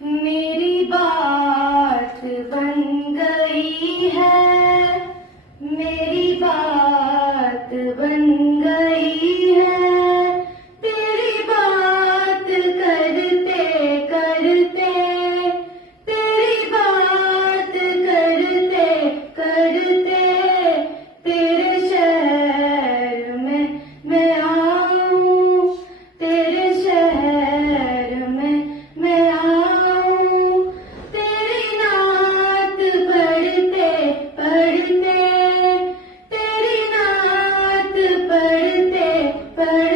मेरी बात बन गई है, मेरी बात बन गई है, तेरी बात करते करते, तेरी बात करते करते, तेरे शहर में मैं आऊं, तेरे शहर में मैं आऊं, तेरी नात पढ़ते पढ़ते, तेरी नात पढ़ते पढ़ते